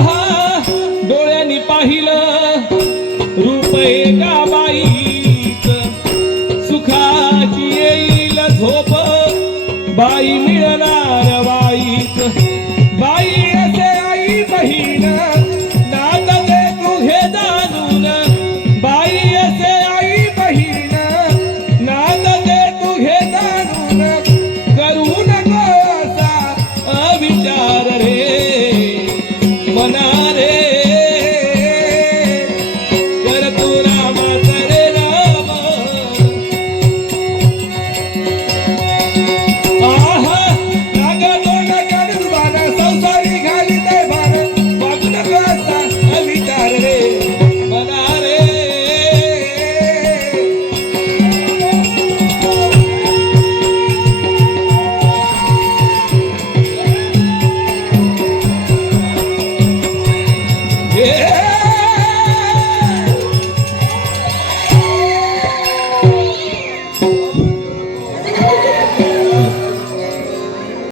आहा डोळ्यांनी पाहिलं रूप एका बाईच, सुखाची येईल झोप बाई मिळणार बाईच, बाई असे आई बहीण नात दे तू घे जाणून, बाई असे आई बहीण नात दे तू घे जाणून, करू नको असा अविचार रे मना रे, कर तू रामाचा रे राम, आहा नाग दोन काढून बाण संसारी घाली ते भान, वागू नको असा अविचार रे मना रे.